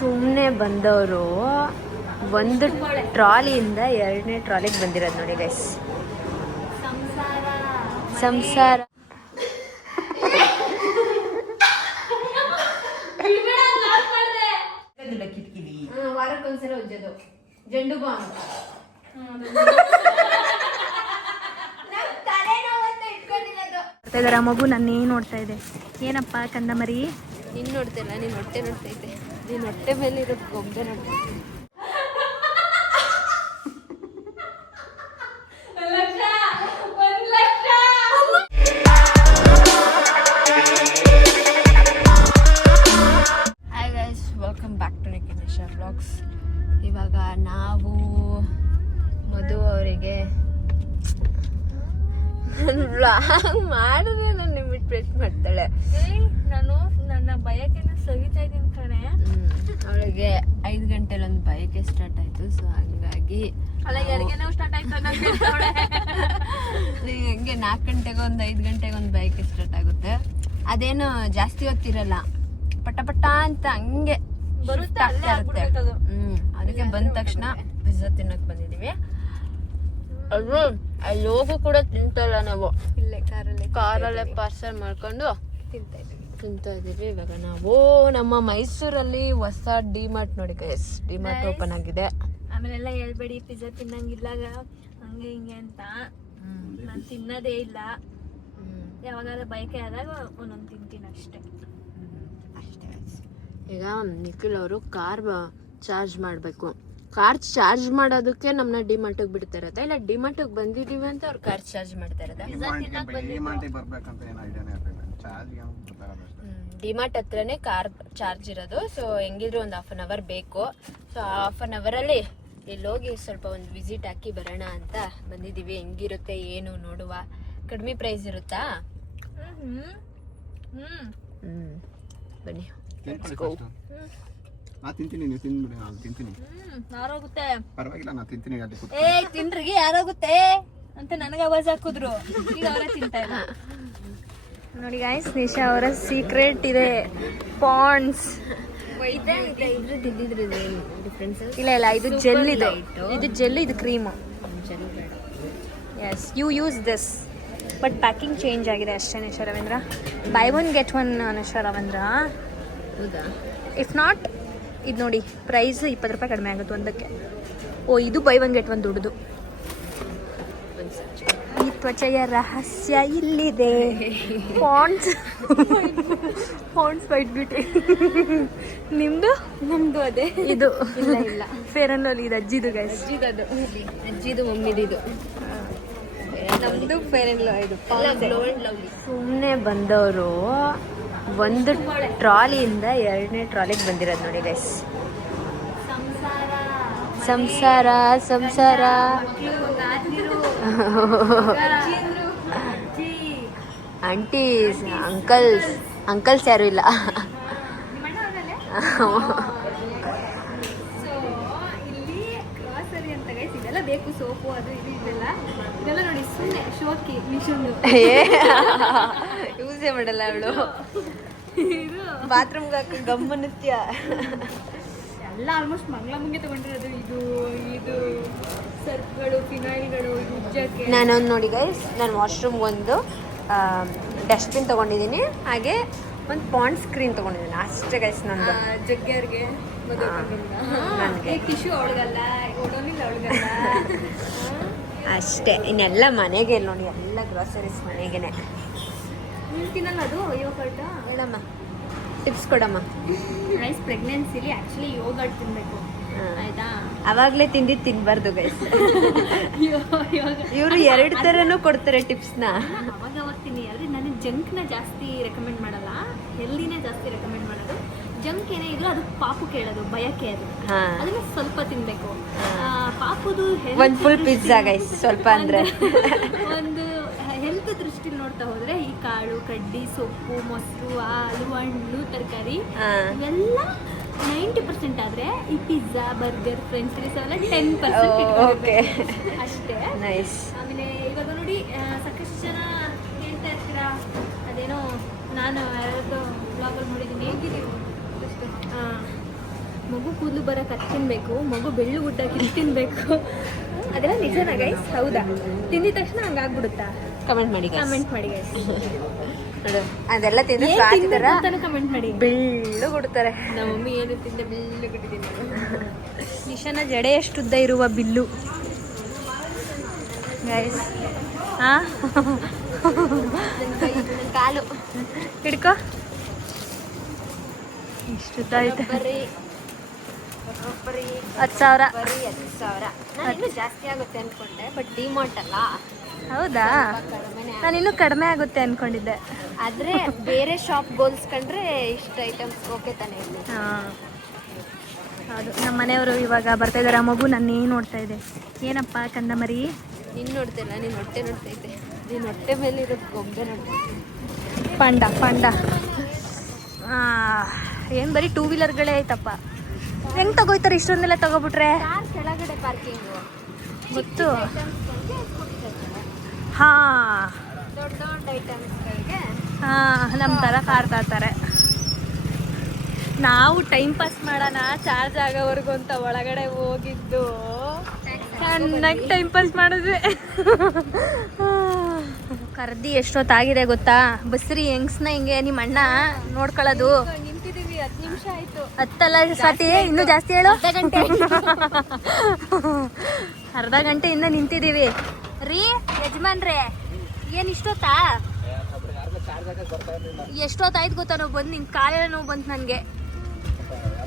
ಸುಮ್ಮನೆ ಬಂದವರು ಒಂದು ಟ್ರಾಲಿಯಿಂದ 2ನೇ ಟ್ರಾಲಿಗೆ ಬಂದಿರೋದು ನೋಡಿ ಗೈಸ್. ಸಂಸಾರ ವಾರಕ್ಕೊಂದ್ಸಲ ಉಜ್ಜೋದು ಜಂಡು ಬಾಂಬ್. ಮಗು ನಾನೇ ನೋಡ್ತಾ ಇದೆ. ಏನಪ್ಪ ಕಂದ ಮರಿ? ನೀನ್ ನೋಡ್ತಿಲ್ಲ, ನೀನ್ ಹೊಟ್ಟೆ ನೋಡ್ತಾ ಇದ್ದೆ. ನೀನ್ ಹೊಟ್ಟೆ ಮೇಲೆ ಇರೋದು ಗೊಂಬೆ ನೋಡ್ತಾ ಇದ್ದೆ. Hi guys, welcome back to Nikhilesh vlogs. ಇವಾಗ ನಾವು ಮಧು ಅವರಿಗೆ ವ್ಲಾಗ್ ಮಾಡಿದ್ರೆ ನಾನು ಇಮಿಟೇಟ್ ಮಾಡ್ತಾಳೆ. ನಾನು ನನ್ನ ಬಯಕೆನ ಸವಿತಾ ಇದ್ದೀನಿ ಕಣೆ. ಅವಳಿಗೆ 5 ಗಂಟೆಲಿ ಒಂದು ಬಯಕೆ ಸ್ಟಾರ್ಟ್ ಆಯ್ತು. ಸೊ ಹಂಗಾಗಿ ಸ್ಟಾರ್ಟ್ ಆಯ್ತು ಹಂಗೆ 4 ಗಂಟೆಗೆ ಒಂದು 5 ಗಂಟೆಗೆ ಒಂದು ಬಯಕೆ ಸ್ಟಾರ್ಟ್ ಆಗುತ್ತೆ. ಅದೇನು ಜಾಸ್ತಿ ಹೊತ್ತಿರಲ್ಲ, ಪಟ ಪಟ ಅಂತ ಹಂಗೆ ಬರುತ್ತೆ. ಅದಕ್ಕೆ ಬಂದ ತಕ್ಷಣ ಪಿಜ್ಜಾ ತಿನ್ನಕ್ ಬಂದಿದೀವಿ. ಅದು ಅಲ್ಲಿ ಹೋಗಿ ಕೂಡ ತಿಂತಲ್ಲ, ನಾವು ಇಲ್ಲೇ ಕಾರಲ್ಲೇ ಪಾರ್ಸಲ್ ಮಾಡ್ಕೊಂಡು ತಿಂತಾ ಇದೀವಿ. ಇವಾಗ ನಾವು ನಮ್ಮ ಮೈಸೂರಲ್ಲಿ ಹೊಸ ಡಿಮಾರ್ಟ್ ನೋಡಿ ಗೈಸ್, ಡಿಮಾರ್ಟ್ ಓಪನ್ ಆಗಿದೆ. ಆಮೇಲೆಲ್ಲ ಹೇಳ್ಬೇಡಿ ಪಿಜ್ಜಾ ತಿನ್ನಂಗಿಲ್ಲ ಹಂಗೆ ಹಿಂಗೆ ಅಂತ. ನಾನು ತಿನ್ನೋದೇ ಇಲ್ಲ. ಯಾವಾಗಾದ್ರೂ ಬಯಕೆ ಆದಾಗ ಒಂದೊಂದು ತಿಂತೀನಿ ಅಷ್ಟೇ. ಈಗ ನಿಖಿಲ್ ಅವರು ಕಾರ್ ಚಾರ್ಜ್ ಮಾಡಬೇಕು. ಕಾರ್ ಚಾರ್ಜ್ ಮಾಡೋದಕ್ಕೆ ನಮ್ಮನ್ನ ಡಿಮಾರ್ಟಿಗೆ ಬಿಡ್ತಾ ಇರತ್ತೆ, ಇಲ್ಲ ಡಿಮಾರ್ಟಿಗೆ ಬಂದಿದೀವಿ ಅಂತ ಅವ್ರು ಕಾರ್ ಚಾರ್ಜ್ ಮಾಡ್ತಾ ಇರೋದ. ಡಿಮಾರ್ಟ್ ಹತ್ರನೇ ಕಾರ್ ಚಾರ್ಜ್ ಇರೋದು. ಸೊ ಹೆಂಗಿದ್ರು ಒಂದು 1/2 hour ಬೇಕು. ಸೊ 1/2 hour ಅಲ್ಲಿ ಇಲ್ಲಿ ಹೋಗಿ ಸ್ವಲ್ಪ ಒಂದು ವಿಸಿಟ್ ಹಾಕಿ ಬರೋಣ ಅಂತ ಬಂದಿದೀವಿ. ಹೆಂಗಿರುತ್ತೆ ಏನು ನೋಡುವ. ಕಡಿಮೆ ಪ್ರೈಸ್ ಇರುತ್ತಾ? ಬನ್ನಿ. ನಾ ತಿಂತೀನಿ, ನೀವು ತಿಂದ್ಬಿಡಿ. ನಾನು ತಿಂತೀನಿ, ಯಾರೋಗುತ್ತೆ ಪರವಾಗಿಲ್ಲ, ನಾ ತಿಂತೀನಿ. ತಿನ್ರಿಗೆ ಯಾರೋಗುತ್ತೆ ಅಂತ ನನಗೆ ಆವಾಜ್ ಹಾಕಿದ್ರು. ಈಗ ಅವರೇ ತಿಂತಾ ಇಲ್ಲ ನೋಡಿ ಗಾಯ್ಸ್. ನಿಶಾ ಅವರ ಸೀಕ್ರೆಟ್ ಇದೆ, ಪಾಂಡ್ಸ್. ಇಲ್ಲ ಇದು ಜೆಲ್, ಇದು ಜೆಲ್, ಇದು cream. Yes, you use this. But packing change ಆಗಿದೆ ಅಷ್ಟೇ ನಿಶಾ ರವೀಂದ್ರ. Buy 1 get 1 Nisha Ravindra. ಹೌದಾ? ಇಫ್ ನಾಟ್ ಇದು ನೋಡಿ ಪ್ರೈಸ್ 20 ರೂಪಾಯಿ ಕಡಿಮೆ ಆಗುತ್ತೆ ಒಂದಕ್ಕೆ. ಓ, ಇದು ಬೈ 1 get 1 ದುಡ್ದು. ಈ ತ್ವಚೆಯ ರಹಸ್ಯ ಇಲ್ಲಿದೆ. Pond's white beauty. ನಿಮ್ದು? ನಮ್ದು ಅದೇ. ಇದು ಇಲ್ಲ ಫೇರ್ ಅಂಡ್ ಲವ್ಲಿ. ಇದು ಅಜ್ಜಿದು ಗೈಸ್. ಅಜ್ಜಿದು ಮಮ್ಮಿದು. ನಮ್ದು ಫೇರ್ ಅಂಡ್ ಲವ್ಲಿ. ಸುಮ್ಮನೆ ಬಂದವರು ಒಂದು ಟ್ರಾಲಿಯಿಂದ 2ನೇ ಟ್ರಾಲಿಗೆ ಬಂದಿರೋದು ನೋಡಿ ಗೈಸ್. ಸಂಸಾರ ಸಂಸಾರ. ಆಂಟೀಸ್, ಅಂಕಲ್ಸ್ ಯಾರು ಇಲ್ಲ. ಇದೆಲ್ಲ ಬೇಕು, ಸೋಪು ಅದು ಇದು ಇದೆಲ್ಲ ನೋಡಿ ಸುಮ್ಮನೆ ಶೋಕಿ. ಮಿಷನ್ದು ಯೂಸೇ ಮಾಡಲ್ಲ ಅವಳು. ಬಾತ್ರೂಮ್ಗೆ ಹಾಕಿ ಗಮ್ಮನತ್ಯ ಎಲ್ಲ ಆಲ್ಮೋಸ್ಟ್ ಮಂಗಳ ಮುಂಗೆ ತಗೊಂಡಿರೋದು. ಇದು ಸರ್ಫ್ಗಳು, ಫಿನಾಯಿಲ್ಗಳು, ಉಜ್ಜಕ್ಕೆ. ನಾನೊಂದು ನೋಡಿ ಗೈಸ್, ನಾನು ವಾಶ್ರೂಮ್ ಒಂದು ಡಸ್ಟ್ಬಿನ್ ತೊಗೊಂಡಿದ್ದೀನಿ, ಹಾಗೆ ಒಂದು ಪಾಂಡ್ಸ್ ಕ್ರೀಮ್ ತೊಗೊಂಡಿದ್ದೀನಿ ಅಷ್ಟೇ ಗೈಸ್. ನಂದು ಜಗ್ಗೆಯವ್ರಿಗೆ ನನಗೆ ಟಿಶ್ಯೂ ಅವಳಿಗಲ್ಲ, ಓಡೋನಿಲ್ಲ ಅವಳಿಗಲ್ಲ ಅಷ್ಟೇ. ಇನ್ನೆಲ್ಲ ಮನೆಗೆ ನೋಡಿ, ಎಲ್ಲ ಗ್ರಾಸರೀಸ್ ಮನೆಗೇನೆ. ನೀನು ತಿನ್ನಲ್ಲ ಅದು ಯೋಗರ್ಟ್? ಹೇಳಮ್ಮ, ಟಿಪ್ಸ್ ಕೊಡಮ್ಮ. ರೈಸ್ ಪ್ರೆಗ್ನೆನ್ಸಿಲಿ ಆ್ಯಕ್ಚುಲಿ ಯೋಗರ್ಟ್ ತಿನ್ನಬೇಕು, ಆಯ್ತಾ? ಅವಾಗಲೇ ತಿನ್ಬಾರ್ದು ಗೈಸ್. ಇವರು 2 ಥರನೂ ಕೊಡ್ತಾರೆ ಟಿಪ್ಸ್ನ. ಅವಾಗ ತಿನ್ನಿ. ಆದರೆ ನಾನು ಜಂಕ್ನ ಜಾಸ್ತಿ ರೆಕಮೆಂಡ್ ಮಾಡಲ್ಲ, ಹೆಲ್ದಿನೇ ಜಾಸ್ತಿ ರೆಕಮೆಂಡ್ ಮಾಡೋದು. ಜಂಕ್ ಏನೇ ಇದ್ರು ಅದು ಪಾಪು ಕೇಳೋದು, ಬಯಕೆ ಅದು. ಅದನ್ನ ಸ್ವಲ್ಪ ತಿನ್ಬೇಕು. ಪಾಪುದು ಒಂದು ಫುಲ್ ಪಿಜ್ಜಾ ಗೈಸ್, ಸ್ವಲ್ಪ ಅಂದ್ರೆ ಒಂದು ಹೆಲ್ತ್ ದೃಷ್ಟಿಲಿ ನೋಡ್ತಾ ಹೋದ್ರೆ ಈ ಕಾಳು ಕಡ್ಡಿ, ಸೊಪ್ಪು, ಮೊಸರು, ಹಾಲು, ಹಣ್ಣು, ತರಕಾರಿ ಇವೆಲ್ಲ 90% ಆದ್ರೆ ಈ ಪಿಜ್ಜಾ, ಬರ್ಗರ್, ಫ್ರೆಂಚ್ ಫ್ರೈಸ್ ಅವೆಲ್ಲ 10% ಅಷ್ಟೇ. ನೈಸ್. ಆಮೇಲೆ ಇವಾಗ ನೋಡಿ ಸಾಕಷ್ಟು ಜನ ಹೇಳ್ತಾ ಇರ್ತೀರಾ, ಅದೇನೋ ನಾನು ಯಾರಾದ್ರು ಬ್ಲಾಗಲ್ಲಿ ನೋಡಿದ್ದೀನಿ, ಹೇಗಿದ್ದೀವಿ ಮಗು ಕೂದಲು ಬರೋಕೆ ಅದು ತಿನ್ಬೇಕು, ಮಗು ಬೆಳ್ಳು ಗುಡ್ಡಕ್ಕೆ ಇದು ತಿನ್ಬೇಕು. ಅದೆಲ್ಲ ನಿಜನಾ ಗೈಸ್? ಹೌದಾ? ತಿಂದಿದ ತಕ್ಷಣ ಹಂಗಾಗ್ಬಿಡುತ್ತಾ? ಕಮೆಂಟ್ ಮಾಡಿ ಕಮೆಂಟ್ ಮಾಡಿ ಗೈಸ್. ನೋಡು ಅದೆಲ್ಲ ತಿಂದ್ರೆ ಕಮೆಂಟ್ ಮಾಡಿ. ಬೆಳ್ಳು ಕೊಡ್ತಾರೆ. ನಮ್ಮ ಮಮ್ಮಿ ಏನು ತಿಂದೆ ಬೆಳ್ಳು ಗುಡ್ಡಿದ್ದೀನಿ. ನಿಶಾನ ಜಡೆ ಎಷ್ಟುದ್ದ ಇರುವ ಬಿಲ್ಲು ಗೈಸ್. ಹಾಂ ಕಾಲು ಹಿಡ್ಕೊ. ಇಷ್ಟುದ್ದ ಐತೆ. 10,000. ಬರೀ 10,000. ನಾನು ಇನ್ನೂ ಜಾಸ್ತಿ ಆಗುತ್ತೆ ಅನ್ಕೊಂಡೆ, ಬಟ್ ಡಿಮಾರ್ಟ್ ಅಲ್ಲ. ಹೌದಾ? ನಾನು ಇನ್ನೂ ಕಡಿಮೆ ಆಗುತ್ತೆ ಅನ್ಕೊಂಡಿದ್ದೆ. ಆದ್ರೆ ಬೇರೆ ಶಾಪ್ ಹೋಲ್ಸ್ಕೊಂಡ್ರೆ ಇಷ್ಟು ಐಟಮ್ಸ್ ಓಕೆ ತಾನೇ ಇಲ್ಲಿ. ಹಾಂ ಹೌದು. ನಮ್ಮ ಮನೆಯವರು ಇವಾಗ ಬರ್ತಾ ಇದ್ದಾರೆ. ಆ ಮಗು ನನ್ನೇ ನೋಡ್ತಾ ಇದೆ. ಏನಪ್ಪ ಕಂದ ಮರಿ? ನಿನ್ನ ನೋಡ್ತಿಲ್ಲ, ನೀನು ಹೊಟ್ಟೆ ನೋಡ್ತಾ ಇದ್ದೆ. ನೀನು ಹೊಟ್ಟೆ ಮೇಲೆ ಇರೋದು ಗೊಂಬೆ ನೋಡ್ತಾ ಇದ್ದೆ. ಪಂಡ ಏನು ಬರೀ 2 ವೀಲರ್ಗಳೇ ಐತಪ್ಪ. ಹೆಂಗೆ ತಗೋಯ್ತಾರೆ ಇಷ್ಟೊಂದೆಲ್ಲ ತಗೋಬಿಟ್ರೆ? ಕಾರ್ ಕೆಳಗಡೆ ಪಾರ್ಕಿಂಗು ಗೊತ್ತು. ಐಟಮ್ಸ್ಗಳಿಗೆ ಹಾಂ ದೊಡ್ಡ ದೊಡ್ಡ ಐಟಮ್ಸ್ಗಳಿಗೆ ನಮ್ಮ ಥರ ಕಾರ್ ತರ್ತಾರೆ. ನಾವು ಟೈಮ್ ಪಾಸ್ ಮಾಡೋಣ ಚಾರ್ಜ್ ಆಗೋವರೆಗೂ ಅಂತ ಒಳಗಡೆ ಹೋಗಿದ್ದು ಚೆನ್ನಾಗಿ ಟೈಮ್ ಪಾಸ್ ಮಾಡಿದ್ವಿ. ಕರ್ದಿ ಎಷ್ಟೊತ್ತಾಗಿದೆ ಗೊತ್ತಾ? ಬಸ್ರಿ ಹೆಂಗ್ಸ್ನ ಹಿಂಗೆ ನಿಮ್ಮ ಅಣ್ಣ ನೋಡ್ಕೊಳ್ಳೋದು. ನಿಂತಿದ್ದೀವಿ 10 ನಿಮಿಷ ಆಯ್ತು. ಹತ್ತಲ್ಲ ಸ್ವಾತಿ, ಇನ್ನೂ ಜಾಸ್ತಿ ಹೇಳು. ಅರ್ಧ ಗಂಟೆ ಅರ್ಧ ಗಂಟೆಯಿಂದ ನಿಂತಿದ್ದೀವಿ ರೀ ಯಜಮಾನ್ರೆ. ಏನು ಇಷ್ಟೊತ್ತಾ? ಎಷ್ಟೊತ್ತಾಯ್ತು ಗೊತ್ತಾ? ನಾವು ಬಂದು ನಿಂಗೆ ಕಾಲೆಲ್ಲ ನೋವು ಬಂತು ನನಗೆ.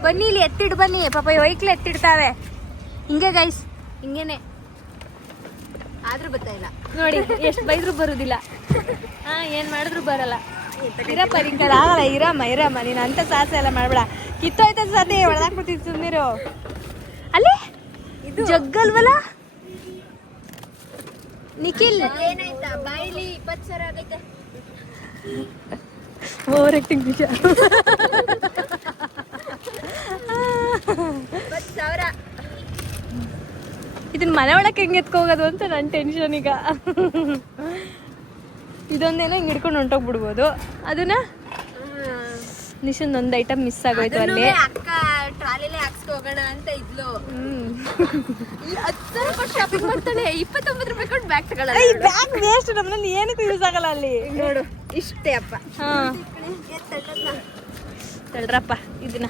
ಬನ್ನಿ ಇಲ್ಲಿ ಎತ್ತಿಡ್ ಬನ್ನಿ, ಪಾಪ ವೈಕ್ಲು ಎತ್ತಿಡ್ತಾವೆ. ಹಿಂಗೆ ಗೈಸ್, ಹಿಂಗೇನೆ. ಆದ್ರೂ ಬರ್ತಾ ಇಲ್ಲ ನೋಡಿ, ಎಷ್ಟು ಬೈದ್ರು ಬರುದಿಲ್ಲ. ಏನು ಮಾಡಿದ್ರು ಬರಲ್ಲ. ಇರಪ್ಪ ನಿಂಗೆ ಆಗಲ್ಲ. ಇರಮ್ಮ ನೀನು ಅಂತ ಸಾಹಸ ಎಲ್ಲ ಮಾಡಬೇಡ. ಕಿತ್ತೋಯ್ತದ ಸಾಧ್ಯ ಒಳದಾಕ್ಬಿಡ್ತೀನಿ, ಸುಮ್ಮನಿರು. ಅಲ್ಲಿ ಇದು ಜಗ್ಗಲ್ವಲ್ಲ ನಿಖಿಲ್? ಏನಾಯ್ತಾ ಬಾಯಿಲಿ 20,000 ಆಗೈತೆ. ಓವರ್ ಆಕ್ಟಿಂಗ್ ನಿಜ. 20,000 ಇದನ್ನ ಮನೆ ಒಳಕ್ಕೆ ಹೆಂಗೆ ಎತ್ಕೋಗೋದು ಅಂತ ನನ್ನ ಟೆನ್ಷನ್ ಈಗ. ಇದೊಂದೇನೋ ಹಿಂಗೆ ಹಿಡ್ಕೊಂಡು ಹೊಂಟೋಗ್ಬಿಡ್ಬೋದು. ಅದನ್ನ ನಿಶನ್ ಒಂದು ಐಟಮ್ ಮಿಸ್ ಆಗೋಯ್ತು ಅಲ್ಲಿ. ಅಕ್ಕ ಟ್ರಾಲಿಲೇ ಹಾಕ್ಸ್ಕೊ ಹೋಗೋಣ ಅಂತ ಇದ್ಲು. 10,000 ಶಾಪಿಂಗ್ ಮಾಡ್ತಾಳೆ. 29 ರೂಪಾಯಿ ಕೊಟ್ಟು ಬ್ಯಾಗ್ ತಗೊಳ್ಳಲ್ಲ. ಈ ಬ್ಯಾಗ್ ವೇಸ್ಟ್, ನಮ್ಮಲ್ಲಿ ಏನಕ್ಕೂ ಯೂಸ್ ಆಗಲ್ಲ ಅಲ್ಲಿ. ನೋಡು ಇಷ್ಟೇ ಅಪ್ಪ. ಹಾಂ ತಳ್ರಪ್ಪ ಇದನ್ನ.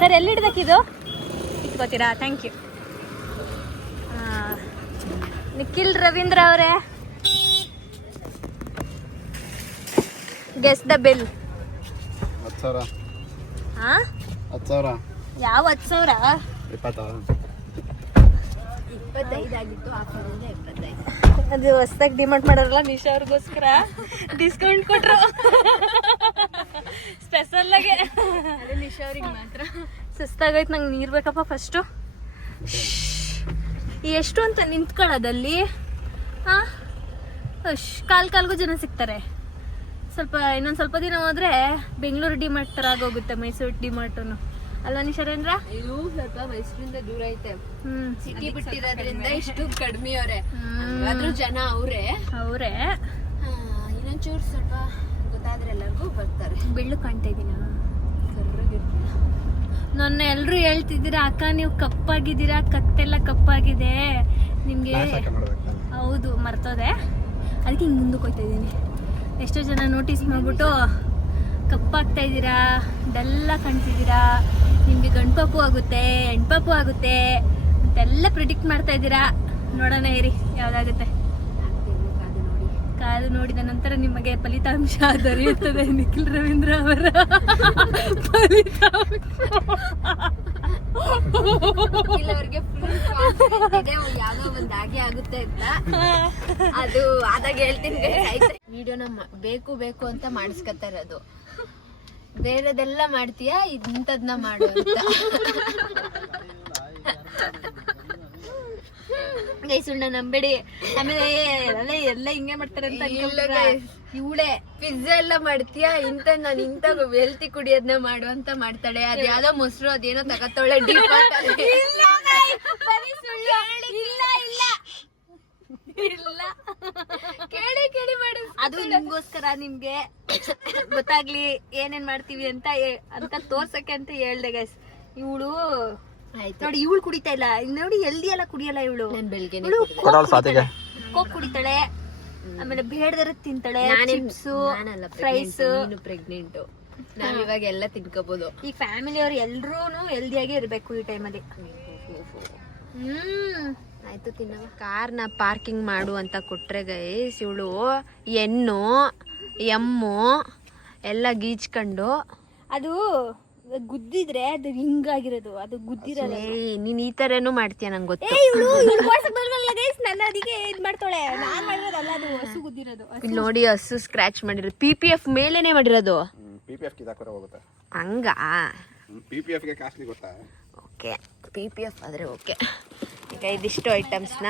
ಸರ್ ಎಲ್ಲಿ ಹಿಡ್ದಕ್ಕಿದು ಇಟ್ಕೋತೀರಾ? Thank you. ನಿಖಿಲ್ ರವೀಂದ್ರ ಅವರೇ, ಗೆಸ್ ದ ಬಿಲ್. 10,000. ಹಾಂ 10,000. ಯಾವ 10,000? 20,000. 25 ಆಗಿತ್ತು, ಆಫರಿಂದ 25. ಅದು ಹೊಸ್ದಾಗಿ ಡಿಮಾಂಡ್ ಮಾಡೋರಲ್ಲ ನಿಶಾ ಅವ್ರಿಗೋಸ್ಕರ ಡಿಸ್ಕೌಂಟ್ ಕೊಟ್ರು ಸ್ಪೆಷಲ್ ಆಗಿ. ಅದು ನಿಶಾ ಅವ್ರಿಗೆ ಮಾತ್ರ. ಸುಸ್ತಾಗೈತೆ ನಂಗೆ. ನೀರು ಬೇಕಪ್ಪ ಫಸ್ಟು. ಎಷ್ಟು ಅಂತ ನಿಂತ್ಕೊಳ್ಳೋದಲ್ಲಿ? ಹಾಂ ಕಾಲ್ಗೂ ಜನ ಸಿಗ್ತಾರೆ. ಇನ್ನೊಂದು ಸ್ವಲ್ಪ ದಿನ ಹೋದರೆ ಬೆಂಗಳೂರು ಡಿಮಾರ್ಟ್ ಥರ ಆಗೋಗುತ್ತೆ, ಮೈಸೂರು ಡಿಮಾರ್ಟು ಅಲ್ಲ ನಿಶಾರೇಂದ್ರ? ಇದು ಸ್ವಲ್ಪ ಮೈಸೂರಿಂದ ದೂರ ಐತೆ. ಸಿಟಿ ಬಿಟ್ಟಿರೋದ್ರಿಂದ ಇಷ್ಟು ಕಡಿಮೆ ಅವ್ರೆ. ಆದ್ರೂ ಜನ ಅವರೇ ಇನ್ನೊಂಚೂರು ಸ್ವಲ್ಪ ಗೊತ್ತಾದ್ರೆ ಎಲ್ಲರಿಗೂ ಬರ್ತಾರೆ. ಬೆಳ್ಳು ಕಾಣ್ತಾ ಇದ್ದೀನ? ನನ್ನ ಎಲ್ಲರೂ ಹೇಳ್ತಿದ್ದೀರಾ ಅಕ್ಕ ನೀವು ಕಪ್ಪಾಗಿದ್ದೀರಾ, ಕತ್ತೆಲ್ಲ ಕಪ್ಪಾಗಿದೆ ನಿಮಗೆ. ಹೌದು, ಮರ್ತೋದೆ. ಅದಕ್ಕೆ ಹಿಂಗೆ ಮುಂದಕ್ಕೆ ಹೋಗ್ತಾ ಇದ್ದೀನಿ. ಎಷ್ಟೋ ಜನ ನೋಟಿಸ್ ಮಾಡಿಬಿಟ್ಟು ಕಪ್ಪಾಗ್ತಾ ಇದ್ದೀರಾ, ಡಲ್ಲ ಕಾಣ್ತಿದ್ದೀರಾ, ನಿಮಗೆ ಗಂಡ್ಪಾಪು ಆಗುತ್ತೆ, ಹೆಣ್ಪಾಪು ಆಗುತ್ತೆ ಅಂತೆಲ್ಲ ಪ್ರಿಡಿಕ್ಟ್ ಮಾಡ್ತಾ ಇದ್ದೀರಾ. ನೋಡೋಣ ಇರಿ ಯಾವುದಾಗುತ್ತೆ. ಕಾದು ನೋಡಿದ ನಂತರ ನಿಮಗೆ ಫಲಿತಾಂಶ ದೊರೆಯುತ್ತದೆ. ನಿಖಿಲ್ ರವೀಂದ್ರ ಅವರ ಫಲಿತಾಂಶ. ಅವ್ರಿಗೆ ಫುಲ್ ಕಾನ್ಫಿಡೆನ್ಸ್ ಇದೆ ಯಾವಾಗ ಒಂದ್ ಹಾಗೆ ಆಗುತ್ತೆ ಅಂತ. ಅದು ಆದಾಗ ಹೇಳ್ತೀನಿ. ವಿಡಿಯೋನ ಬೇಕು ಅಂತ ಮಾಡಿಸ್ಕೊತಾ ಇರೋದು. ಬೇರೆದೆಲ್ಲ ಮಾಡ್ತೀಯಾ, ಇಂಥದ್ನ ಮಾಡು ಅಂತ. ಸುಳ್ಳ ನಂಬೇಡಿ. ಆಮೇಲೆ ಎಲ್ಲ ಹಿಂಗೆ ಮಾಡ್ತಾರೆ ಅಂತ ಇವಳೆ ಪಿಜ್ಜಾ ಎಲ್ಲ ಮಾಡ್ತೀಯಾ, ನಾನು ಇಂಥ ಹೆಲ್ತಿ ಕುಡಿಯೋದ್ನ ಮಾಡು ಅಂತ ಮಾಡ್ತಾಳೆ. ಅದ್ ಯಾವ್ದೋ ಮೊಸರು ಅದೇನೋ ತಗತ್ತವಳೆ ಡಿಫಾಲ್ಟ್ ಅಲ್ಲಿ. ಕೇಳಿ ಮಾಡಿ ಅದು ನಿಮ್ಗೋಸ್ಕರ, ನಿಮ್ಗೆ ಗೊತ್ತಾಗ್ಲಿ ಏನೇನ್ ಮಾಡ್ತೀವಿ ಅಂತ ತೋರ್ಸಕ್ಕೆ ಅಂತ ಹೇಳ್ದೆ ಗೈಸ್. ಇವಳು ಆಯ್ತು ನೋಡಿ, ಇವಳು ಕುಡಿತಾ ಇಲ್ಲ. ನೋಡಿ ಹೆಲ್ದಿ ಎಲ್ಲ ಕುಡಿಯಲ್ಲ ಇವಳು. ನಾನು ಬೆಳಿಗ್ಗೆ ಕೊಡೋಳು ಸ್ವಾತಿಗೆ. ಕೋಕ್ ಕುಡಿತಾಳೆ, ಆಮೇಲೆ ಬೇಡದರ ತಿಂತಾಳೆ, ಚಿಪ್ಸು, ನಾನಲ್ಲ ಫ್ರೈಸ್. ನೀನು ಪ್ರೆಗ್ನೆಂಟ್, ನಾವ್ ಇವಾಗ ಎಲ್ಲ ತಿನ್ಕೋಬಹುದು. ಈ ಫ್ಯಾಮಿಲಿ ಅವ್ರು ಎಲ್ರೂ ಹೆಲ್ದಿಯಾಗಿ ಇರ್ಬೇಕು ಈ ಟೈಮಲ್ಲಿ. ಆಯ್ತು ತಿನ್ನವ. ಕಾರ್ನ ಪಾರ್ಕಿಂಗ್ ಮಾಡು ಅಂತ ಕೊಟ್ರೆ ಗೈಸ್, ಇವಳು ಹೆಣ್ಣು ಎಮ್ಮು ಎಲ್ಲ ಗೀಚ್ಕೊಂಡು, ಅದು ಗುದ್ದಿದ್ರೆ ಅದು ಹಿಂಗಾಗಿರೋದು, ಅದು ಗುದ್ದಿರಲ್ಲ. ನೀನ್ ಈ ತರನು ಮಾಡ್ತೀಯ ನಂಗೆ ಗೊತ್ತು. ನನ್ನ ಅದಕ್ಕೆ ಇದ್ ಮಾಡ್ತಾಳೆ. ನಾನ್ ಮಾಡಿರೋದಲ್ಲ, ಅದು ಹಸು ಗುದ್ದಿರೋದು. ಇಲ್ಲಿ ನೋಡಿ ಹಸು ಸ್ಕ್ರಾಚ್ ಮಾಡಿರೋದು, PPF ಮೇಲೇನೆ ಮಾಡಿರೋದು. PPF ಕಿದಾಕರೆ ಹೋಗುತ್ತೆ. ಹಂಗ PPF ಗೆ ಕಾಸ್ಟ್ಲಿ ಗೊತ್ತಾ? ಓಕೆ, PPF ಆದ್ರೆ ಓಕೆ. ಈಗ ಇದಿಷ್ಟು ಐಟಮ್ಸ್ನ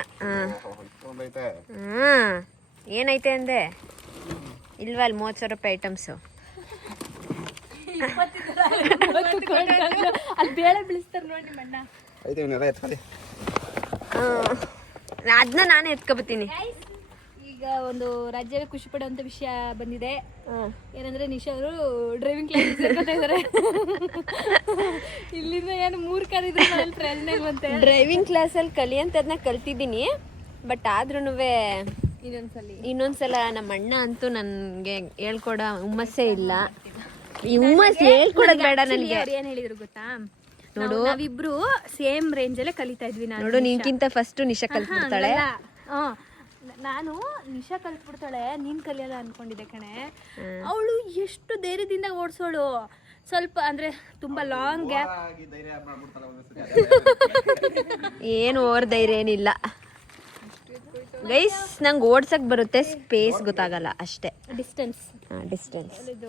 ಇಷ್ಟೊಂದೈತೆ. ಏನೈತೆ ಅಂದೆ? ಇಲ್ವಾ ಅಲ್ಲಿ 30,000 ರೂಪಾಯಿ ಐಟಮ್ಸು. ಅಲ್ಲಿ ಬೇಳೆ ಬೀಳಿಸ್ತಾರೆ ನೋಡಿ ಮಣ್ಣ. ಐತೆ ಇವನ್ನೆಲ್ಲ ಎತ್ಕೊಳ್ಳಿ. ಅದನ್ನ ನಾನೇ ಎತ್ಕೊಬತ್ತೀನಿ. ಈಗ ಒಂದು ರಾಜ್ಯವೇ ಖುಷಿ ಪಡುವಂತ ವಿಷಯ ಬಂದಿದೆ. ಏನಂದ್ರೆ ನಿಶಾ ಅವರು ಡ್ರೈವಿಂಗ್ ಕ್ಲಾಸ್ ಸೇರ್ಕೊತಾ ಇದಾರೆ. ಇಲ್ಲಿಂದ ಏನು 3 ಕಾರ್ ಇದ್ರೆ ಪ್ರಯೋಜನ ಇಲ್ವಂತೆ. ಡ್ರೈವಿಂಗ್ ಕ್ಲಾಸಲ್ಲಿ ಕಲಿಯಂತದನ್ನ ಕಲ್ತಿದ್ದೀನಿ, ಬಟ್ ಆದ್ರೂ ಇನ್ನೊಂದ್ಸಲ ನಮ್ಮ ಅಣ್ಣ ಅಂತೂ ನನ್ಗೆ ಹೇಳ್ಕೊಡ ಹುಮ್ಮಸ್ಸೇ ಇಲ್ಲ. ಈ ಹುಮ್ಮಸ್ ಹೇಳ್ಕೊಡೋದು ಬೇಡ ನನಗೆ. ಏನ್ ಹೇಳಿದ್ರು ಗೊತ್ತಾ, ನೋಡು ನಾವಿಬ್ರು ಸೇಮ್ ರೇಂಜ್ ಅಲ್ಲೇ ಕಲಿತಾ ಇದ್ವಿ. ನೋಡು, ನಿನ್ಕಿಂತ ಫಸ್ಟ್ ನಿಶಾ ಕಲ್ತ್ಬಿಡ್ತಾಳೆ. ನಾನು ನಿಶಾ ಕಲ್ತ್ಬಿಡ್ತಾಳೆ, ನೀನ್ ಕಲಿಯಲ್ಲ ಅನ್ಕೊಂಡಿದ್ದೆ ಕಣೆ. ಅವಳು ಎಷ್ಟು ಧೈರ್ಯದಿಂದ ಓಡಿಸೋಳು. ಸ್ವಲ್ಪ ಅಂದ್ರೆ ತುಂಬಾ ಲಾಂಗ್ ಗ್ಯಾಪ್. ಏನು ಓವರ್ ಧೈರ್ಯ ಏನಿಲ್ಲ ಗೈಸ್, ನಂಗೆ ಓಡ್ಸಕ್ ಬರುತ್ತೆ, ಸ್ಪೇಸ್ ಗೊತ್ತಾಗಲ್ಲ ಅಷ್ಟೇ. ಡಿಸ್ಟೆನ್ಸ್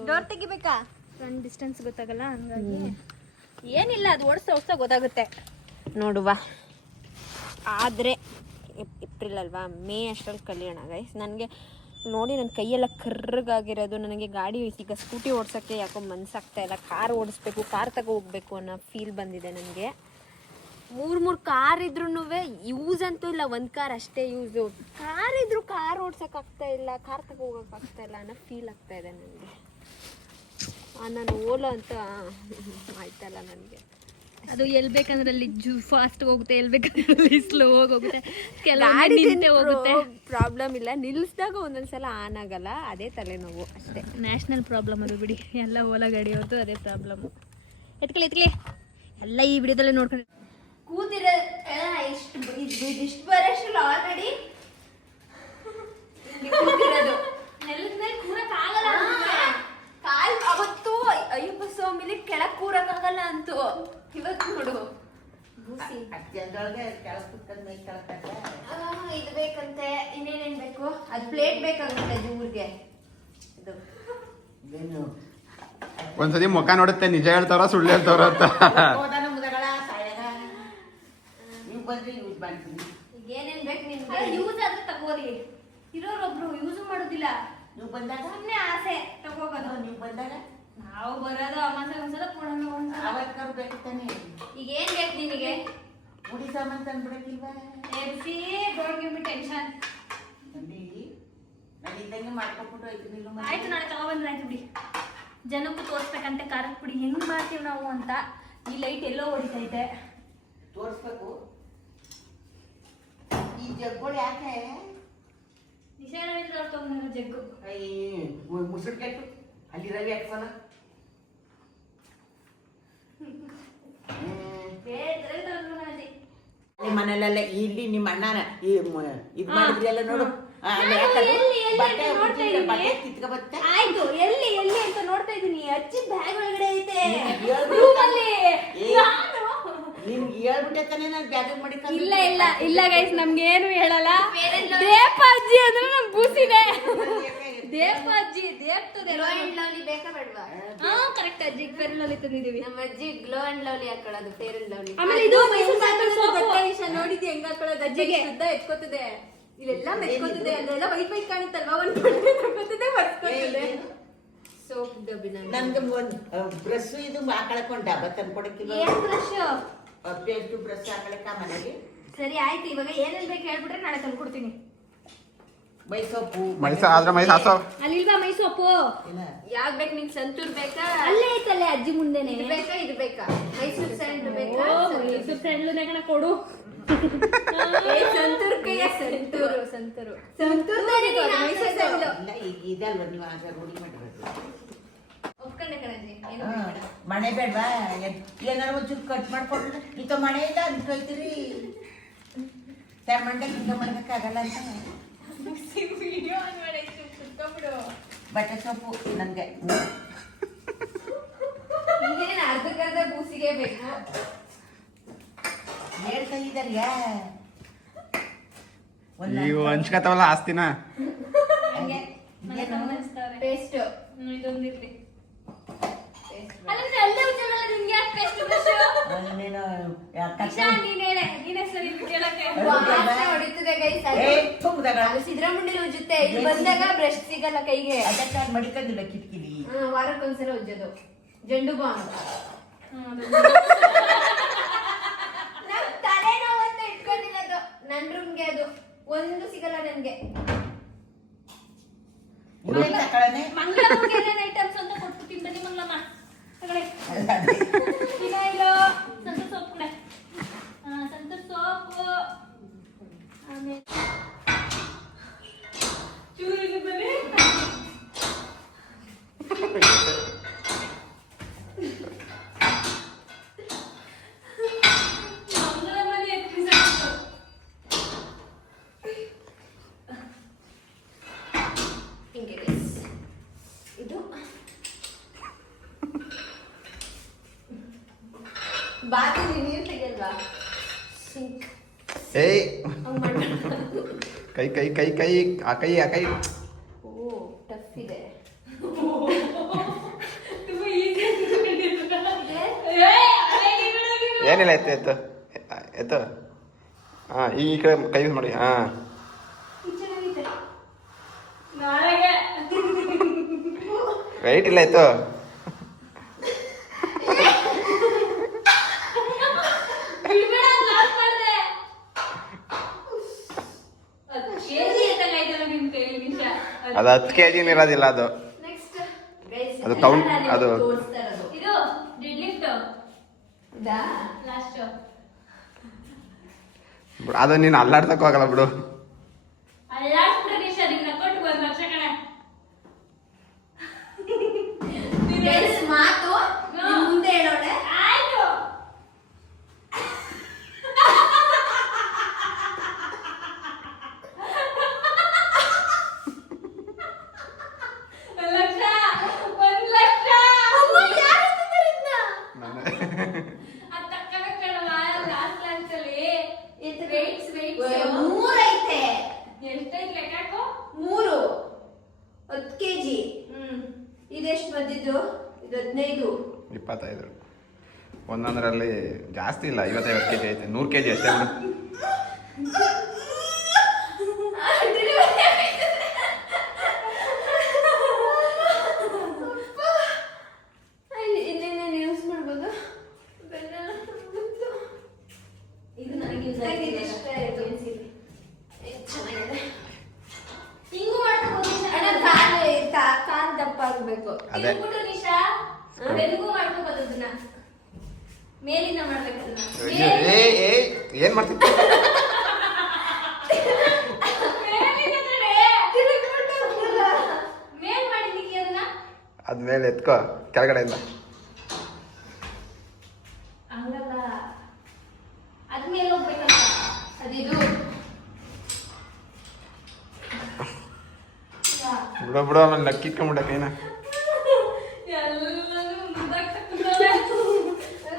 ಡೋರ್ ತೆಗಿಬೇಕಾ? ಫ್ರಂಟ್ ಡಿಸ್ಟೆನ್ಸ್ ಗೊತ್ತಾಗಲ್ಲ, ಹಂಗಾಗಿ ಏನಿಲ್ಲ, ಅದು ಓಡಿಸ್ತಾ ಗೊತ್ತಾಗುತ್ತೆ. ನೋಡುವ, ಆದರೆ ಏಪ್ರಿಲ್ ಅಲ್ವಾ, ಮೇ ಅಷ್ಟರಲ್ಲಿ ಕಲಿಯೋಣ ಗೈಸ್. ನನಗೆ ನೋಡಿ ನನ್ನ ಕೈಯೆಲ್ಲ ಕರ್ರಗಾಗಿರೋದು. ನನಗೆ ಗಾಡಿ ಈಗ ಸ್ಕೂಟಿ ಓಡ್ಸೋಕ್ಕೆ ಯಾಕೋ ಮನ್ಸಾಗ್ತಾ ಇಲ್ಲ. ಕಾರ್ ಓಡಿಸ್ಬೇಕು, ಕಾರ್ ತಗೋ ಹೋಗ್ಬೇಕು ಅನ್ನೋ ಫೀಲ್ ಬಂದಿದೆ ನನಗೆ. 3 ಕಾರ್ ಇದ್ರೂ ಯೂಸ್ ಅಂತೂ ಇಲ್ಲ, 1 ಕಾರ್ ಅಷ್ಟೇ ಯೂಸು. ಕಾರ್ ಇದ್ರೂ ಕಾರ್ ಓಡ್ಸೋಕ್ಕಾಗ್ತಾ ಇಲ್ಲ, ಕಾರ್ ತಗೋ ಹೋಗೋಕ್ಕಾಗ್ತಾ ಇಲ್ಲ ಅನ್ನೋ ಫೀಲ್ ಆಗ್ತಾ ಇದೆ ನನಗೆ. ನಾನು ಓಲೋ ಅಂತ ಆಯ್ತಲ್ಲ ನನಗೆ. ಅದು ಎಲ್ ಬೇಕಂದ್ರೆ ಅಲ್ಲಿ ಫಾಸ್ಟ್ ಹೋಗುತ್ತೆ, ಎಲ್ ಬೇಕಂದ್ರೆ ಸ್ಲೋ ಹೋಗುತ್ತೆ, ಹೋಗುತ್ತೆ. ಪ್ರಾಬ್ಲಮ್ ಇಲ್ಲ, ನಿಲ್ಲಿಸಿದಾಗ ಒಂದೊಂದ್ಸಲ ಆನ್ ಆಗಲ್ಲ, ಅದೇ ತಲೆನೋವು ಅಷ್ಟೇ. ನ್ಯಾಷನಲ್ ಪ್ರಾಬ್ಲಮ್ ಅದು ಬಿಡಿ, ಎಲ್ಲ ಓಲಾ ಗಾಡಿ ಅವ್ರದ್ದು ಅದೇ ಪ್ರಾಬ್ಲಮ್. ಎತ್ಕೊಳ್ಳಿ ಎಲ್ಲ ಈ ವಿಡಿಯೋದಲ್ಲೇ ನೋಡ್ಕೊಂಡು ಕೂತಿರೋ ಇಷ್ಟು ಬರೋಷ್ಟು ಆಲ್ರೆಡಿ ಕೂತಿರೋದು. ನೆಲದ ಮೇಲೆ ಕೂರಕ್ಕಾಗಲ್ಲ. ಕಾಲ್ ಅವತ್ತು 50 ಸ್ವಾಮಿಲಿ ಕೆಳಗ್ ಕೂರಕ್ಕಾಗಲ್ಲ ಅಂತೂ. ಇವತ್ತು ನೋಡು, ಇದು ಬೇಕಂತೆ, ಇನ್ನೇನೇನ್ ಬೇಕು, ಅದು ಪ್ಲೇಟ್ ಬೇಕಾಗುತ್ತೆ ಊರಿಗೆ. ಇದು ಒಂದ್ಸತಿ ಮುಖ ನೋಡುತ್ತೆ, ನಿಜ ಹೇಳ್ತಾರ ಸುಳ್ಳು ಹೇಳ್ತಾರ ಅಂತ. ಈಗ ಏನೇನ್ ಬೇಕು ನಿಮ್ಗೆ? ಯೂಸ್ ಆದ್ರೆ ತಗೋರಿ. ಇರೋರೊಬ್ರು ಯೂಸ್ ಮಾಡೋದಿಲ್ಲ, ನೀವು ಬಂದಾಗ ಸುಮ್ಮನೆ ಆಸೆ ತಗೋಗೋದು. ನೀವು ಬಂದಾಗ ನಾವು ಬರೋದು ಒಂದ್ಸಲ ಕೊಡೋಣ. ಅವತ್ತು ಬೇಕು ತಾನೆ. ಈಗ ಏನ್ ಬೇಕು ನಿನಗೆ? ಉಡಿ ಸಾಮಾನು ತಂದ್ಬಿಡಕ್ಕಿಲ್ವಾ? ಎಬ್ಸಿ, ಡೋಂಟ್ ಗಿವ್ ಮಿ ಟೆನ್ಷನ್. ನಾನು ಇದ್ದಂಗೆ ಮಾಡ್ಕೊಟ್ಬಿಟ್ಟು ಆಯ್ತು. ಆಯ್ತು, ನಾಳೆ ತಗೊಬಂದ್ರೆ ಆಯ್ತು ಬಿಡಿ. ಜನಕ್ಕೂ ತೋರಿಸ್ಬೇಕಂತೆ ಖಾರದ ಪುಡಿ ಹೆಂಗ್ ಮಾಡ್ತೀವಿ ನಾವು ಅಂತ. ಈ ಲೈಟ್ ಎಲ್ಲೋ ಹೊಡಿತೈತೆ, ತೋರಿಸ್ಬೇಕು. ಈ ಜಗ್ಗಳು ಯಾಕೆ ನಿಶಾನ ತಗೊಂಡ್ರು ಜಗ್ಗು. ಮುಸುರು ಕೆಟ್ಟು ಅಲ್ಲಿ ರವಿ ಹಾಕ್ಸೋಣ. ಅಲ್ಲಿ ಮನೇಲೆಲ್ಲ ಇಲ್ಲಿ ನಿಮ್ಮ ಅಣ್ಣನ ಇದು ಮಾಡಿದ್ರಿ ಎಲ್ಲ ನೋಡು. ಬಟ್ಟೆ ಕಿತ್ಕ ಬತ್ತೆ. ಆಯ್ತು, ಎಲ್ಲಿ ಎಲ್ಲಿ ಅಂತ ನೋಡ್ತಾ ಇದೀನಿ. ಅಜ್ಜಿ ಬ್ಯಾಗ್ ಒಳಗಡೆ ಐತೆ. ನಿಮ್ಗೆ ಹೇಳ್ಬಿಟ್ಟೆ ತಾನೇ ನಾನು ಬ್ಯಾಗ್ ಮಾಡಿ. ಇಲ್ಲ ಇಲ್ಲ ಇಲ್ಲ ಗೈಸ್, ನಮ್ಗೆ ಏನು ಹೇಳಲ್ಲ. ದೇಪಾಜ್ಜಿ ಅಂದ್ರೆ ನಮ್ ಬೂಸಿನೇ. ದೇಪಾಜ್ಜಿ ಗ್ಲೋ ಅಂಡ್ ಲವ್ಲಿ ಬೇಕಾ ಬೇಡವಾ? ಕರೆಕ್ಟ್, ಅಜ್ಜಿ ಫೇರ್ ಅಂಡ್ ಲವ್ಲಿ ತಂದಿದೀವಿ. ನಮ್ಮ ಅಜ್ಜಿ ಗ್ಲೋ ಅಂಡ್ ಲವ್ಲಿ ಹಾಕೊಳ್ಳೋದು, ಫೇರ್ ಅಂಡ್ ಲವ್ಲಿ. ಆಮೇಲೆ ಇದು ಮೈಸೂರು ಸ್ಯಾಂಡಲ್ ಸೋಪ್. ನೋಡಿದ್ವಿ ಹೆಂಗ್ ಹಾಕೊಳ್ಳೋದು? ಅಜ್ಜಿಗೆ ಶುದ್ಧ ಎತ್ಕೋತಿದೆ, ಇಲ್ಲೆಲ್ಲ ಮೆತ್ಕೋತಿದೆ, ಅಲ್ಲೆಲ್ಲ ವೈಟ್ ವೈಟ್ ಕಾಣುತ್ತಲ್ವಾ, ಒಂದ್ ಬಟ್ಟೆ ತಗೋತಿದೆ, ಬರ್ಸ್ಕೊತಿದೆ. ಸೋಪ್ ಡಬ್ಬಿನ ನನ್ಗೆ ಒಂದು ಬ್ರಷ್ ಇದು ಹಾಕೊಳಕೊಂಡ ಡಬ್ಬ ತಂದ್ಕೊಡಕ್ಕಿಲ್ಲ. ಏನ್ ಬ್ರಷ್? ಪೇಸ್ಟ್ ಬ್ರಷ್ ಹಾಕೊಳಕ ಮನೆಗೆ. ಸರಿ ಆಯ್ತು, ಇವಾಗ ಏನೇನ್ ಬೇಕು ಹೇಳ್ಬಿಟ್ರೆ ನಾಳೆ ತಂದ್ಕೊಡ್ತೀನಿ. ಮೈ ಸೋಪು ಆದ್ರೆ ಮೈ ಸಾಸು ಅಲ್ಲಿಲ್ವಾ ಮೈ ಸೋಪು? ಇಲ್ಲ ಯಾವ್ದು ಬೇಕು ನಿಂಗೆ? ಸಂತೂರ್ ಬೇಕಾ? ಅಲ್ಲೇ ಐತಲ್ಲೇ ಅಜ್ಜಿ ಮುಂದೆನೆ. ಇದು ಬೇಕಾ ಇದು ಬೇಕಾ? ಮೈಸೂರು ಸ್ಯಾಂಡಲ್ ಮೈಸೂರು ಫ್ರೆಂಡ್ಲು ನೆಗಣ ಕೊಡು. ಸಂತೂರು ಕೈಯ ಸಂತೂರು ಇಲ್ಲ ಈಗ ಇದಲ್ವ ನೀವು ಆಗ ರೂಢಿ ಮಾಡಿರೋದು. ಒಪ್ಕೊಂಡೆ ಕಣಜ್ಜಿ, ಏನು ಹಾ, ಬೇಡ. ಮನೆ ಬೇಡವಾ? ಏನಾರು ಒಂಚೂರು ಕಟ್ ಮಾಡ್ಕೊಡ್ರಿ. ಈತ ಮನೆ ಇಲ್ಲ ಅಂತ ಹೋಯ್ತೀರಿ. ಮಂಡೆ ಹಿಂಗ ಮಾಡಕ್ಕಾಗಲ್ಲ ಅಂತ ವಿಡಿಯೋ ಆನ್ ಮಾಡೈತು, ಕುತ್ಕೊಂಡ್ಬಿಡು. ಬಟ್ಟೆ ಸೊಪ್ಪು ನನಗೆ ಇನ್ನೇನು ಅರ್ಧಕ್ಕರ್ಧ ಬೂಸಿಗೆ ಬೇಕು. ಹೇಳ್ತಾ ಇದ್ದಾರ್ಯಾ ಈಗ ಹಂಚ್ಕತಾವಲ್ಲ ಆಸ್ತಿನ. ಹಂಗೆ ಮನೆ ಸಂಬಂಧಿಸ್ತವ್ರೆ. ಪೇಸ್ಟ್ ಇದೊಂದಿರ್ಲಿ. ಅಲ್ಲ ಅಲ್ಲೇ ಉಜ್ಜಲ್ಲ ನಿಮ್ಗೆ ಯಾಕೆ ಪೇಸ್ಟ್ ಬ್ರಷ್? ನೀನು ನೀನ್ ಹೇಳೆ, ನೀನೇ ಸರಿ ಇದು ಕೇಳಕ್ಕೆ. ವಾಸನೆ ಹೊಡಿತದೆ ಗೈಸ್. ಅದು ಸಿದ್ರಾಮುಂಡಿಲಿ ಉಜ್ಜುತ್ತೆ, ಇಲ್ಲಿ ಬಂದಾಗ ಬ್ರಷ್ ಸಿಗಲ್ಲ ಕೈಗೆ. ಅದಕ್ಕೆ ನಾನು ಮಡಿಕೊಂಡಿಲ್ಲ ಕಿಟಕಿಲಿ. ವಾರಕ್ಕೊಂದ್ಸಲ ಉಜ್ಜೋದು. ಜಂಡು ಬಾಂಬ್. ನಾವ್ ತಲೆ ನೋವು ಅಂತ ಇಟ್ಕೊಂಡಿರೋದು ನನ್ ರೂಮ್ಗೆ, ಅದು ಒಂದು ಸಿಗಲ್ಲ ನನ್ಗೆ. ಮಂಗಳಮ್ಮಗೆ ಏನೇನು ಐಟಮ್ಸ್ ಅಂತ ಕೊಟ್ಬಿಟ್ಟಿನ್ ಬನ್ನಿ ಮಂಗಳಮ್ಮ. ತಗೊಳ್ಳಿ. ಫಿನೈಲು, ಸಂತೂರ್ ಸೋಪ್ ಕೂಡ. ಸಂತೂರ್ ಸೋಪು, ಆಮೇಲೆ ಚೂರು ಇದು ಬನ್ನಿ. ಮಂಗಳಮ್ಮನೇ ಎತ್ಬಿಸಾಕ್ತು. ಹಿಂಗೆ guys. ಇದು ಬಾಗಿಲಿ ನೀರು ತೆಗೆಯಲ್ವಾ? ಸಿಂಕ್ ಏಯ್ ಹಂಗ್ ಮಾಡ್ಬೇಡ. ಕೈ ಕೈ ಕೈ ಕೈ ಆ ಕೈ ಆ ಕೈ. ಓ ಟಫ್ ಇದೆ. ತುಂಬಾ easy ಅಂತ ಏನಿಲ್ಲ, ಎತ್ತು ಎತ್ತು ಎತ್ತು. ಹಾ ಈ ಕಡೆ ಕೈ ಯೂಸ್ ಮಾಡಿ. ಹಾ ಚೆನ್ನಾಗಿದೆ. ನಾಳೆಗೆ ವೆಯ್ಟ್ ಇಲ್ಲ, ಎತ್ತು. ಬಿಡ್ಬೇಡ, ಲಾಸ್ ಮಾಡ್ದೆ. ಅದು ಕೆಜಿ ಎತ್ತಂಗಾಯ್ತಲ್ಲ ನಿಮ್ ಕೈ ನಿಮಿಷ. ಅದು 10 kg ಇರೋದಿಲ್ಲ ಅದು. ನೆಕ್ಸ್ಟ್ ಗೈಸ್, ಅದು count- ಅದು ತೋರಿಸ್ತಾ ಇರೋದು. ಇದು ಡೆಡ್ ಲಿಫ್ಟ್ ಇದಾ? ಲಾಸ್ಟ್. ಅದು ನೀನು ಅಲ್ಲಾಡ್ಸಕ್ ಹೋಗಲ್ಲ ಬಿಡು. ಅಲ್ಲಾಡ್ಸ್ಬಿಟ್ರೆ ನಿಮಿಷ ನಿಮ್ನ ಕೊಟ್ಟು 1 ಲಕ್ಷ ಕಣೆ. ಗೈಸ್ ಮಾತು ನಿಮ್ ಮುಂದೆ ಹೇಳೋಳೆ. ಆಯ್ತು. ಒಂದ್ ಲಕ್ಷ. ಅದ್ ತಕ್ಕಂಗೆ ಕಣವ್ವ, last lunch ಅಲ್ಲಿ weights. ಮೂರೈತೆ. ಎಷ್ಟೈತ್ ಲೆಕ್ಕ ಹಾಕು. 3 10 kg. ಇದೆಷ್ಟು ಬಂದಿದ್ದು? ಇದು 15. 25. ಒಂದೊಂದರಲ್ಲಿ ಜಾಸ್ತಿ ಇಲ್ಲ, 50 kg ಐತೆ. 100 kg ಅಷ್ಟೇ ಬಿಡು. ಇನ್ನೇನೇನು ಯೂಸ್ ಮಾಡ್ಬೋದು? ಇದು ನನಗೆ use ನನಗೆ ಆಗ್ತಿದೆ. ಇಷ್ಟ ಆಯ್ತು. ಚೆನ್ನಾಗಿದೆ. ಹಿಂಗು ಮಾಡ್ಕೋಬೋದು ಅಣ್ಣ ಕಾಲ್ ದಪ್ಪ ಆಗ್ಬೇಕು. ಅದೇ. ತಿನ್ಬಿಟ್ಟು ನಿಶಾ ಬೆನ್ಗೂ ಮಾಡ್ಕೋಬೋದು ಅದನ್ನ. ಮೇಲಿಂದ ಮಾಡ್ಬೇಕು ಅದನ್ನ. ಏನ್ ಮಾಡ್ತಿದ್ದೆ? ಮೇಲಿಂದ ಕಣೆ. ಮೇಲ್ ಮಾಡಿದೀನಿ ಅದನ್ನ. ಅದ್ಮೇಲೆ ಎತ್ಕೋ ಕೆಳಗಡೆಯಿಂದ. ಹಂಗಲ್ಲ, ಅದ್ಮೇಲೆ ಹೋಗ್ಬೇಕಂತ. ಅದಿದು ಬಿಡು ಬಿಡು, ಆಮೇಲೆ ಲಕ್ಕಿಟ್ಕೊಂಬಿಟ್ಟ ಕೈನ. ಎಲ್ಲನೂ ಮುಂದಕ್ಕೆ ತಕ್ಕೊಂಡವ್ಳೆ.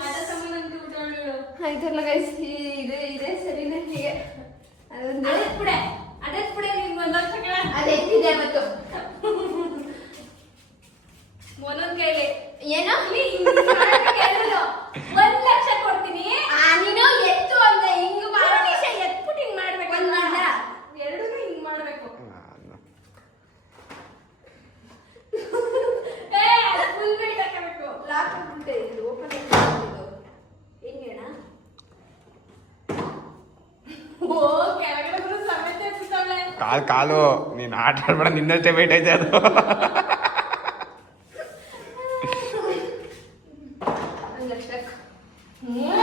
ಆಟ ಸಾಮಾನು ಅಂತ ಬಿಟ್ಟವ್ಳು. ಆಯ್ತಲ್ಲ ಗೈಸ್, ಇದೆ ಸರಿನೇ ಹೀಗೆ. ಅದೊಂದು ಅದೆತ್ಬಿಡೆ ನಿಮ್ಗೆ 1 ಲಕ್ಷ ಕಣೆ. ಅದೆತ್ತಿದೆ ಮತ್ತು ಒಂದೊಂದ್ ಕೈಲಿ ಏನೋ ಇಲ್ಲಿ ಹಿಂಗ್ ಮಾಡಕ್ಕೆ ಹೇಳಿದ್ರು. 1 ಲಕ್ಷ ಕೊಡ್ತೀನಿ. ನೀನು ಎತ್ತು ಅಂದೆ, ಹಿಂಗ್ ಮಾಡೋ ನಿಮಿಷ ಎತ್ಬಿಟ್ಟು ಹಿಂಗ್ ಮಾಡ್ಬೇಕು. ಒಂದ್ ಮಾಡ್ದ? ಎರಡೂನು ಹಿಂಗ್ ಮಾಡ್ಬೇಕು. ಫುಲ್ ವೇಟ್ ಹಾಕಬೇಕು. ಲಾಕ್ ಉಂಟೆ ಇದು ಓಪನ್ ಇದು ಹೆಂಗೆ ಅಣ್ಣ? ಓ ಕೆಳಗಡೆ ಬರೋ ಸಮೇತ ಎತ್ಬಿಟ್ಟವ್ಳೆ. ಕಾಲು ನೀನು ಆಟ ಆಡ್ಬೇಡ, ನಿನ್ನಷ್ಟೇ ವೇಟ್ ಐತೆ ಅದು. ಹಂಗಷ್ಟಕ್ಕೆ ಮೂರ್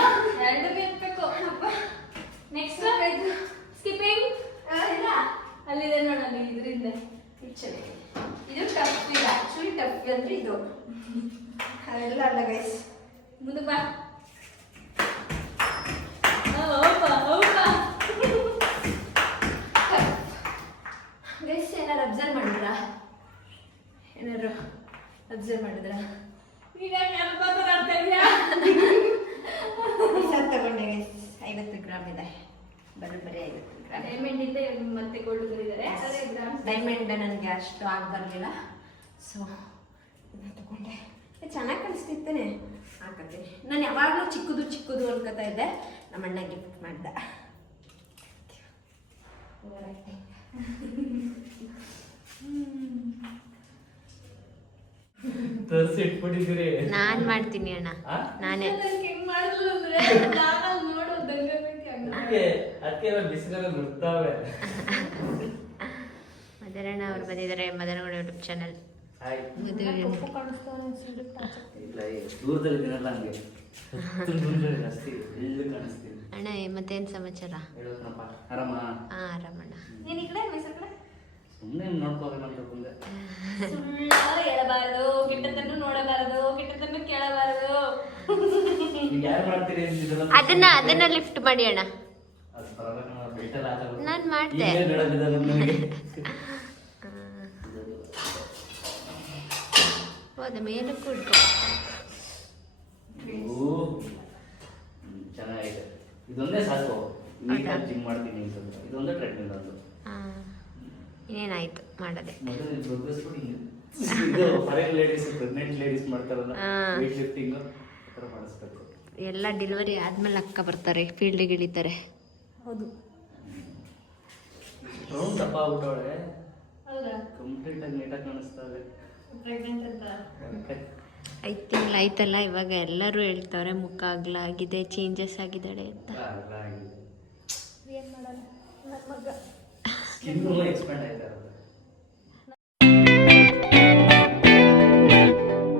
ಎರಡು ಬೇಕು ನೆಕ್ಸ್ಟ್ ಸ್ಕಿಪ್ಪಿಂಗ್ ಇಲ್ಲ ಅಲ್ಲಿದೆ ನೋಡಲ್ಲಿ ಇದರಿಂದ ಇದು ಟಫ್ ಇಲ್ಲ ಆಕ್ಚುಲಿ ಟಫ್ ಅಂದ್ರೆ ಇದು ಅವೆಲ್ಲ ಅಲ್ಲ ಗೈಸ್. ಮುಂದೆ ಬಾ ಹೌದಾ ಗೈಸ್ ಏನಾರು ಅಬ್ಸರ್ವ್ ಮಾಡಿದ್ರಾ? ಏನಾರು ಅಬ್ಸರ್ವ್ ಮಾಡಿದ್ರಾ? ಈಗ ಅರ್ಥ ಇದೆಯಾ ಸರ್ ತಗೊಂಡೆ ಗೈಸ್ 50 ಗ್ರಾಮ್ ಇದೆ, ಬರೋಬ್ಬರಿ 50 ಗ್ರಾಮ್. ಡೈಮಂಡ್ ಇಂದ ಮತ್ತೆ ಗೋಲ್ಡ್ ಬಂದಿದ್ದಾರೆ ಡೈಮಂಡ್ ನನಗೆ ಅಷ್ಟು ಆಗಬಾರ್ಲಿಲ್ಲ, ಸೊ ಇದನ್ನ ತಗೊಂಡೆ. ಚೆನ್ನಾಗಿ ಕಾಣಿಸ್ತಿತ್ತೇನೆ, ಹಾಕತ್ತೀನಿ. ನಾನು ಯಾವಾಗಲೂ ಚಿಕ್ಕದು ಚಿಕ್ಕದು ಅನ್ಕೋತಾ ಇದ್ದೆ, ನಮ್ಮ ಅಣ್ಣ ಗಿಫ್ಟ್ ಮಾಡ್ದ. ತರಿಸಿ ಇಟ್ಬಿಟ್ಟಿದ್ದೀರಿ. ನಾನು ಮಾಡ್ತೀನಿ ಅಣ್ಣ, ನಾನೇ. ಹೆಂಗ್ ಮಾಡಿದ್ರು ಅಂದ್ರೆ ನಾನಲ್ಲಿ ನೋಡು ದಂಗಬೇಕು ಅದಕ್ಕೆ ಬಿಸಿಲಲ್ಲಿ ನುಡ್ತಾವೆ. ಮದರಣ್ಣ ಅವ್ರು ಬಂದಿದ್ದಾರೆ, ಮದನಗೌಡ ಯೂಟ್ಯೂಬ್ ಚಾನಲ್. ಹಾಯ್. ಅಣ್ಣ ದೂರದಲ್ಲಿ ದಿನಲ್ಲ ಹಂಗೆ ದೂರದಲ್ಲಿ ಜಾಸ್ತಿ ಎಲ್ಲಿ ಕಾಣಿಸ್ತೀನಿ. ಮತ್ತೇನು ಸಮಾಚಾರ? ಹೇಳ್ಬೇಕಪ್ಪ, ಆರಾಮ? ಹಾಂ ಆರಾಮಣ್ಣ. ನೀನ್ ಈ ಕಡೆ ಮೈಸೂರು ಕಡೆ ಸುಮ್ಮನೆ ನೋಡ್ಕೋಬೇಕಂತ ಬಂದೆ. ಸುಳ್ಳು ಹೇಳಬಾರದು, ಕೆಟ್ಟದನ್ನು ನೋಡಬಾರದು, ಕೆಟ್ಟದನ್ನು ಕೇಳಬಾರದು. ಈಗ ಯಾರು ಮಾಡ್ತೀರಿ ಇದೆಲ್ಲ? ಅದನ್ನ ಲಿಫ್ಟ್ ಮಾಡಿ ಅಣ್ಣ. ಅದು ಬರಬೇಕು, ಬೆಲ್ಟೆಲ್ಲ ಹಾಕಬೇಕು. ನಾನು ಮಾಡಿದೆ. ಈಗಲೇ ನೋಡೋದಿದೆ ನನಗೆ. ಹೋದ ಮೇಲೆ ಕೂಡ್ಕೊ. ಚೆನ್ನಾಗಿದೆ. ಇದೊಂದೇ ಸಾಕು, ನೀಟಾಗಿ ಜಿಮ್ ಮಾಡ್ತೀನಿ ಅಂತಂದ್ರೆ ಇದೊಂದೇ ಟ್ರೆಡ್ಮಿಲ್ ಅದು. ಇನ್ನೇನಾಯ್ತು ಮಾಡೋದೆ. ಮೊದಲು ಇದು ಫಾರಿನ್ ಲೇಡೀಸ್, ಪ್ರೆಗ್ನೆಂಟ್ ಲೇಡೀಸ್ ಮಾಡ್ತಾರಲ್ಲ ವೇಟ್ ಲಿಫ್ಟಿಂಗ್, ಆ ಥರ ಮಾಡಿಸ್ಬೇಕು. ಎಲ್ಲ ಡೆಲಿವರಿ ಆದ್ಮೇಲೆ ಅಕ್ಕ ಬರ್ತಾರೆ, ಫೀಲ್ಡಿಗೆ ಇಳಿತಾರೆ. ಹೌದು ರೌಂಡ್ ದಪ್ಪ ಆಗ್ಬಿಟ್ಟವಳೆ, ಹೌದಾ ಕಂಪ್ಲೀಟ್ ಆಗಿ ನೀಟಾಗಿ ಕಾಣಿಸ್ತಾವೆ. ಪ್ರೆಗ್ನೆಂಟ್ ಅಂತ 5 ತಿಂಗಳು ಆಯ್ತಲ್ಲ, ಇವಾಗ ಎಲ್ಲರೂ ಹೇಳ್ತಾರೆ ಮುಖ ಅಗಲ ಆಗಿದೆ, ಚೇಂಜಸ್ ಆಗಿದ್ದಾಳೆ ಅಂತ. ಏನ್ ಮಾಡಲ್ಲ ನನ್ನ ಮಗ ಸ್ಕಿನ್ನು ಎಕ್ಸ್ಪ್ಯಾಂಡ್ ಆಯ್ತಾ?